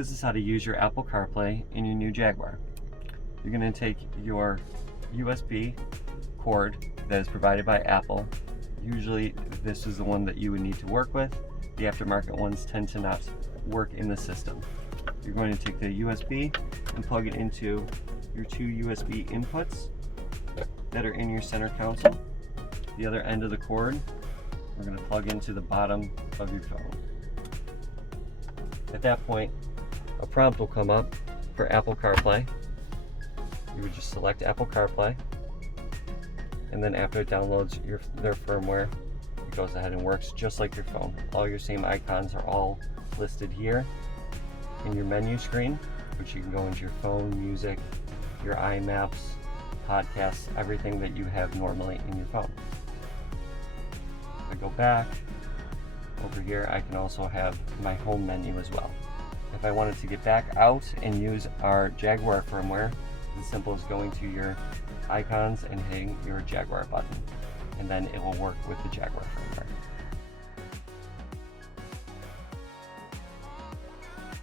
This is how to use your Apple CarPlay in your new Jaguar. You're going to take your USB cord that is provided by Apple. Usually this is the one that you would need to work with. The aftermarket ones tend to not work in the system. You're going to take the USB and plug it into your two USB inputs that are in your center console. The other end of the cord, we're going to plug into the bottom of your phone. At that point, a prompt will come up for Apple CarPlay. You would just select Apple CarPlay, and then after it downloads their firmware, it goes ahead and works just like your phone. All your same icons are all listed here in your menu screen, which you can go into your phone, music, your iMaps, podcasts, everything that you have normally in your phone. If I go back over here, I can also have my home menu as well. If I wanted to get back out and use our Jaguar firmware, it's as simple as going to your icons and hitting your Jaguar button, and then it will work with the Jaguar firmware.